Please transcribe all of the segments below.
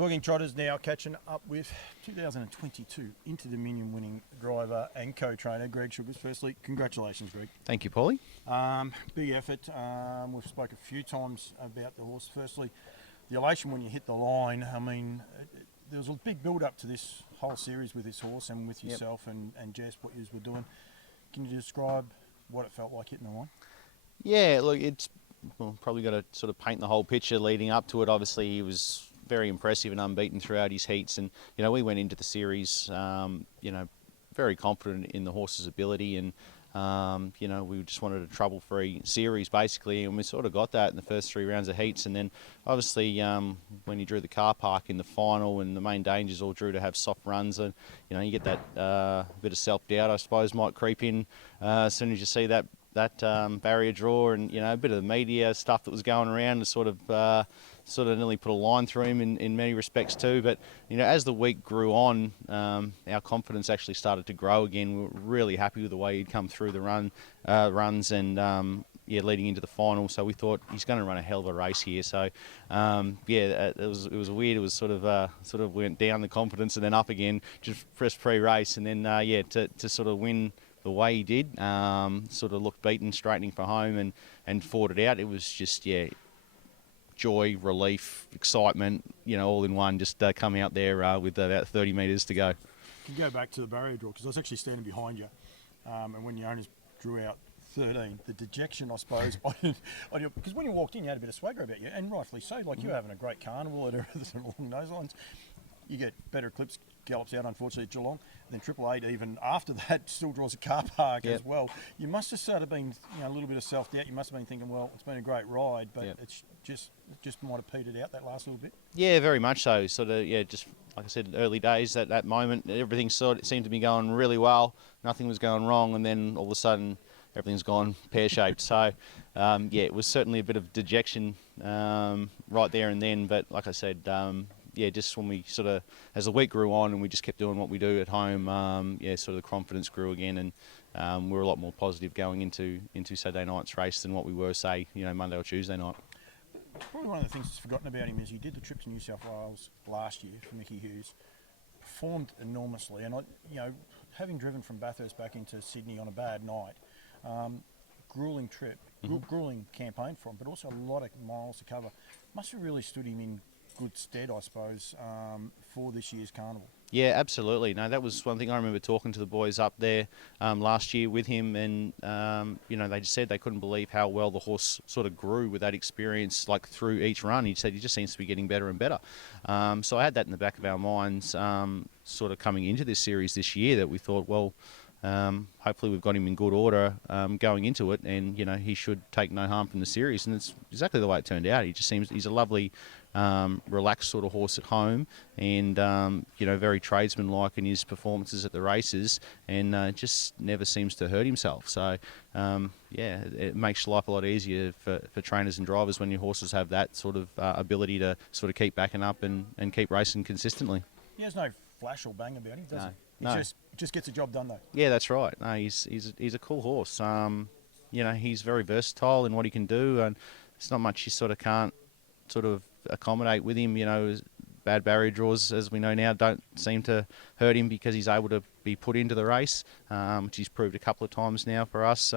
Talking Trotters now, catching up with 2022 Into Dominion winning driver and co-trainer Greg Sugars. Firstly, congratulations, Greg. Thank you, Paulie. Big effort. We've spoken a few times about the horse. Firstly, the elation when you hit the line. I mean, there was a big build-up to this whole series with this horse and with yourself and Jess, what you were doing. Can you describe what it felt like hitting the line? Yeah, look, it's probably got to sort of paint the whole picture leading up to it. Obviously, he was very impressive and unbeaten throughout his heats, and we went into the series very confident in the horse's ability, and we just wanted a trouble-free series basically, and we sort of got that in the first 3 rounds of heats. And then obviously when you drew the car park in the final and the main dangers all drew to have soft runs, and you get that bit of self-doubt I suppose might creep in as soon as you see that barrier draw, and a bit of the media stuff that was going around to sort of nearly put a line through him in many respects too. But as the week grew on, our confidence actually started to grow again. We were really happy with the way he'd come through the runs and leading into the final. So we thought he's going to run a hell of a race here. So it was weird. It was sort of went down the confidence and then up again just pre-race, and then to sort of win the way he did, sort of looked beaten, straightening for home and fought it out. It was just, joy, relief, excitement, all in one, just coming out there with about 30 metres to go. You can go back to the barrier draw, because I was actually standing behind you, and when your owners drew out 13, the dejection, I suppose, because when you walked in, you had a bit of swagger about you, and rightfully so. Like, you're having a great carnival and everything along those lines. You get better Eclipse gallops out, unfortunately, at Geelong. And then 888, even after that, still draws a car park as well. You must have sort of been, a little bit of self-doubt. You must have been thinking, well, it's been a great ride, but it's just might have petered out that last little bit. Yeah, very much so. Sort of, just like I said, early days, at that moment, everything sort of seemed to be going really well. Nothing was going wrong, and then all of a sudden, everything's gone pear-shaped. So, it was certainly a bit of dejection right there and then. But like I said, just when we sort of, as the week grew on and we just kept doing what we do at home, sort of the confidence grew again, and we were a lot more positive going into Saturday night's race than what we were, say, Monday or Tuesday night. Probably one of the things that's forgotten about him is he did the trip to New South Wales last year for Mickey Hughes, performed enormously, and having driven from Bathurst back into Sydney on a bad night, gruelling trip, gruelling campaign for him, but also a lot of miles to cover. Must have really stood him in good stead, I suppose, for this year's carnival. Yeah, absolutely. No, that was one thing I remember talking to the boys up there last year with him, and they just said they couldn't believe how well the horse sort of grew with that experience, like through each run. He said he just seems to be getting better and better. So I had that in the back of our minds, sort of coming into this series this year, that we thought, well, hopefully we've got him in good order going into it, and he should take no harm from the series, and it's exactly the way it turned out. He just seems he's a lovely, relaxed sort of horse at home, and very tradesman-like in his performances at the races, and just never seems to hurt himself. So it makes life a lot easier for trainers and drivers when your horses have that sort of ability to sort of keep backing up and keep racing consistently. He has no flash or bang about him, does he? No. He just gets the job done, though. Yeah, that's right. No, he's a cool horse. He's very versatile in what he can do, and there's not much you sort of can't sort of accommodate with him. Bad barrier draws, as we know now, don't seem to hurt him because he's able to be put into the race, which he's proved a couple of times now for us,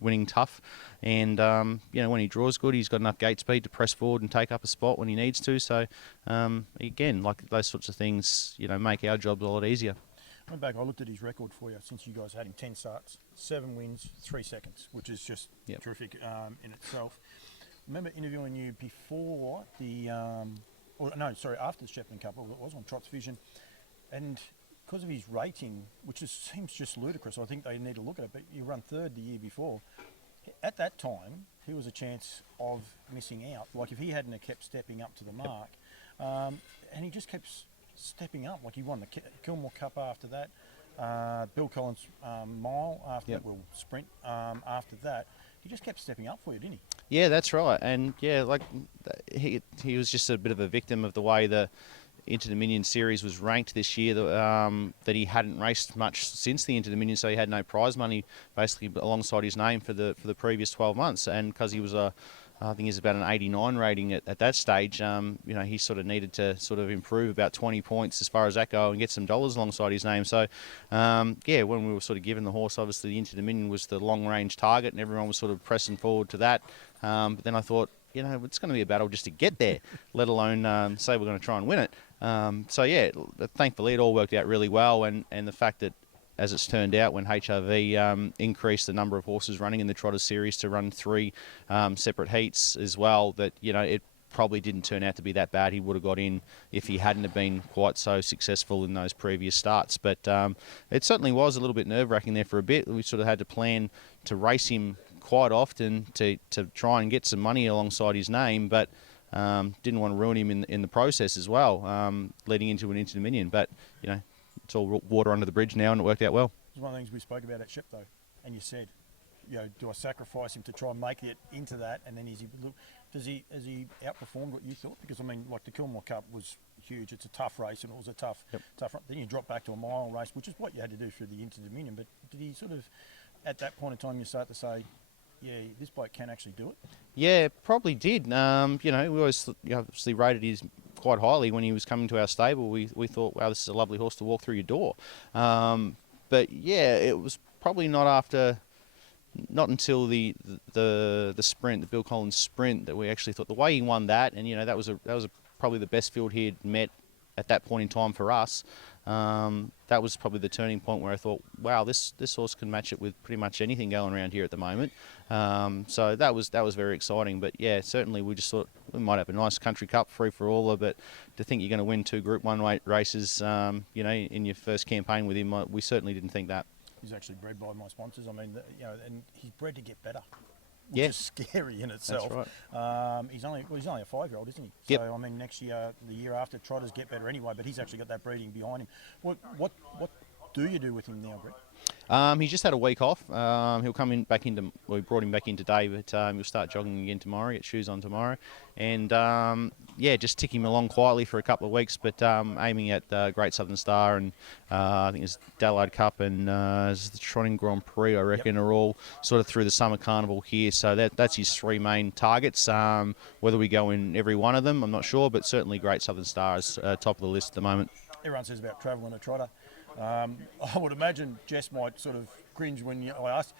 winning tough. And, when he draws good, he's got enough gate speed to press forward and take up a spot when he needs to. So, again, like those sorts of things, make our jobs a lot easier. I went back, I looked at his record for you since you guys had him. 10 starts, 7 wins, 3 seconds, which is just terrific in itself. I remember interviewing you before after the Shepparton Cup, it was on Trots Vision, and because of his rating, which seems just ludicrous, I think they need to look at it, but you run third the year before. At that time, he was a chance of missing out. Like, if he hadn't have kept stepping up to the mark, and he just kept stepping up. Like, he won the Kilmore Cup after that, Bill Collins mile after that, well, sprint after that. He just kept stepping up for you, didn't he? Yeah, that's right. And he was just a bit of a victim of the way the Into Dominion series was ranked this year, that he hadn't raced much since the Into Dominion, so he had no prize money basically alongside his name for the previous 12 months. And because he was a I think he's about an 89 rating at that stage. He sort of needed to sort of improve about 20 points as far as that go and get some dollars alongside his name. So, when we were sort of given the horse, obviously the Inter-Dominion was the long-range target and everyone was sort of pressing forward to that. But then I thought, it's going to be a battle just to get there, let alone say we're going to try and win it. Thankfully it all worked out really well, and the fact that, as it's turned out, when HRV increased the number of horses running in the Trotters series to run 3 separate heats as well, that it probably didn't turn out to be that bad. He would have got in if he hadn't have been quite so successful in those previous starts. But it certainly was a little bit nerve-wracking there for a bit. We sort of had to plan to race him quite often to try and get some money alongside his name, but didn't want to ruin him in the process as well, leading into an Inter-Dominion. But it's all water under the bridge now, and it worked out well. It's one of the things we spoke about at Shep, though, and you said, do I sacrifice him to try and make it into that? And then has he outperformed what you thought? Because like the Kilmore Cup was huge. It's a tough race, and it was a tough run. Then you drop back to a mile race, which is what you had to do through the Inter-Dominion. But did he sort of, at that point in time, you start to say, this bloke can actually do it? Yeah, probably did. We always obviously rated his quite highly when he was coming to our stable. We thought, wow, this is a lovely horse to walk through your door. It was probably not until the sprint, the Bill Collins sprint, that we actually thought the way he won that, and that was probably the best field he had met at that point in time for us. That was probably the turning point where I thought, wow, this horse can match it with pretty much anything going around here at the moment. So that was very exciting. But certainly we just thought we might have a nice country cup free for all. But to think you're going to win 2 Group 1 weight races, in your first campaign with him, we certainly didn't think that. He's actually bred by my sponsors. And he's bred to get better. Which is scary in itself. That's right. He's only a 5-year-old, isn't he? Yep. So next year, the year after, Trotters get better anyway. But he's actually got that breeding behind him. What do you do with him now, Greg? He just had a week off. He'll come in back into. We brought him back in today, but he'll start jogging again tomorrow. Get shoes on tomorrow, and just tick him along quietly for a couple of weeks. But aiming at Great Southern Star and I think it's Dallard Cup and the Trotting Grand Prix, I reckon, are all sort of through the summer carnival here. So that's his 3 main targets. Whether we go in every one of them, I'm not sure, but certainly Great Southern Star is top of the list at the moment. Everyone says about travelling a trotter. I would imagine Jess might sort of cringe when I asked,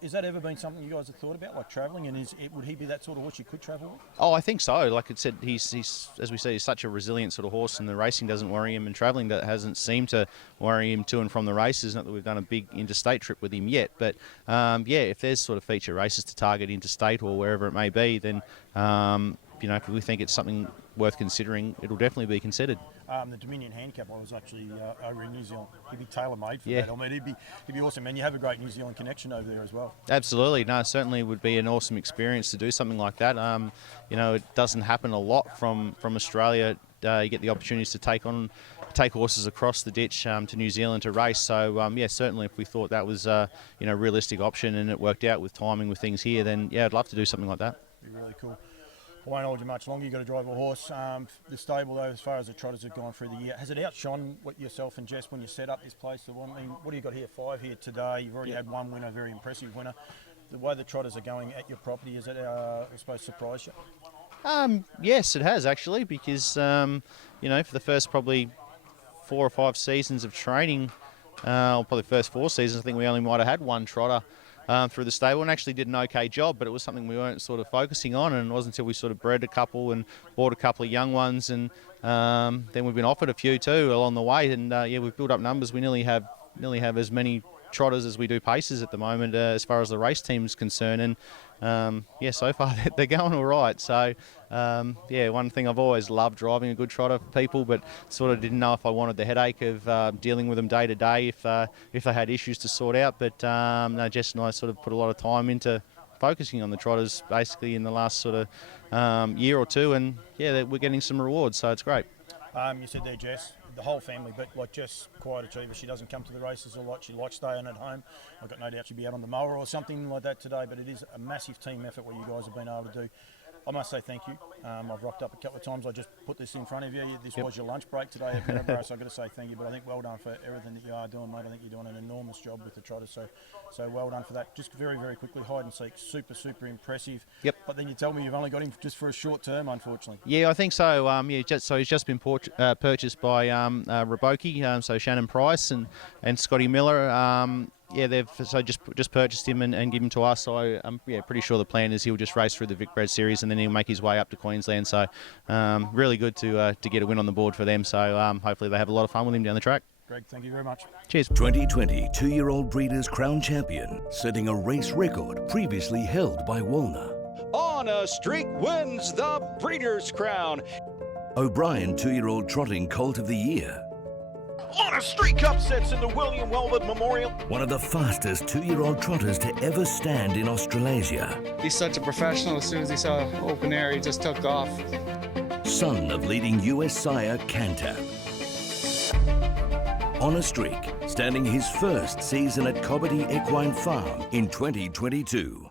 has that ever been something you guys have thought about, like travelling, and would he be that sort of horse you could travel with? Oh, I think so. Like I said, he's as we say, he's such a resilient sort of horse, and the racing doesn't worry him, and travelling that hasn't seemed to worry him to and from the races. Not that we've done a big interstate trip with him yet, but if there's sort of feature races to target interstate or wherever it may be, then if we think it's something worth considering, it'll definitely be considered. The Dominion Handicap one was actually over in New Zealand. He'd be tailor-made for that. He'd be awesome. And you have a great New Zealand connection over there as well. Absolutely. No, certainly would be an awesome experience to do something like that. It doesn't happen a lot from Australia. You get the opportunities to take horses across the ditch to New Zealand to race. So, certainly if we thought that was a realistic option and it worked out with timing with things here, then, I'd love to do something like that. Be really cool. I won't hold you much longer. You've got to drive a horse. The stable, though, as far as the Trotters have gone through the year, has it outshone what yourself and Jess when you set up this place? What do you got here? 5 here today. You've already had 1 winner, very impressive winner. The way the Trotters are going at your property, has it, I suppose, surprised you? Yes, it has actually, because for the first probably 4 or 5 seasons of training, probably first 4 seasons, I think we only might have had 1 trotter through the stable, and actually did an okay job, but it was something we weren't sort of focusing on, and it wasn't until we sort of bred a couple and bought a couple of young ones, and then we've been offered a few too along the way, and we've built up numbers. We nearly have as many trotters as we do paces at the moment as far as the race team's concerned, and so far they're going all right. So one thing I've always loved, driving a good trotter for people, but sort of didn't know if I wanted the headache of dealing with them day to day if they had issues to sort out. But no, Jess and I sort of put a lot of time into focusing on the trotters basically in the last sort of year or two, and we're getting some rewards, so it's great. You said there, Jess, the whole family, but like Jess, quiet achiever. She doesn't come to the races a lot. She likes staying at home. I've got no doubt she'll be out on the mower or something like that today, but it is a massive team effort what you guys have been able to do. I must say thank you. I've rocked up a couple of times. I just put this in front of you. This was your lunch break today at Maryborough, so I've got to say thank you. But I think well done for everything that you are doing, mate. I think you're doing an enormous job with the Trotters, so well done for that. Just very, very quickly, hide and seek, super, super impressive. Yep. But then you tell me you've only got him just for a short term, unfortunately. Yeah, I think so. So he's just been purchased by Raboki, so Shannon Price and Scotty Miller. They've just purchased him and give him to us. So I'm pretty sure the plan is he'll just race through the Vic Bred Series and then he'll make his way up to Queensland. So really good to get a win on the board for them. So hopefully they have a lot of fun with him down the track. Greg, thank you very much. Cheers. 2020 two-year-old Breeders' Crown Champion, setting a race record previously held by Walner. On a Streak wins the Breeders' Crown. O'Brien two-year-old Trotting Colt of the Year. On a Streak upsets in the William Welwood Memorial. One of the fastest two-year-old trotters to ever stand in Australasia. He's such a professional. As soon as he saw open air, he just took off. Son of leading US sire Cantab. On a Streak, standing his first season at Cobbitty Equine Farm in 2022.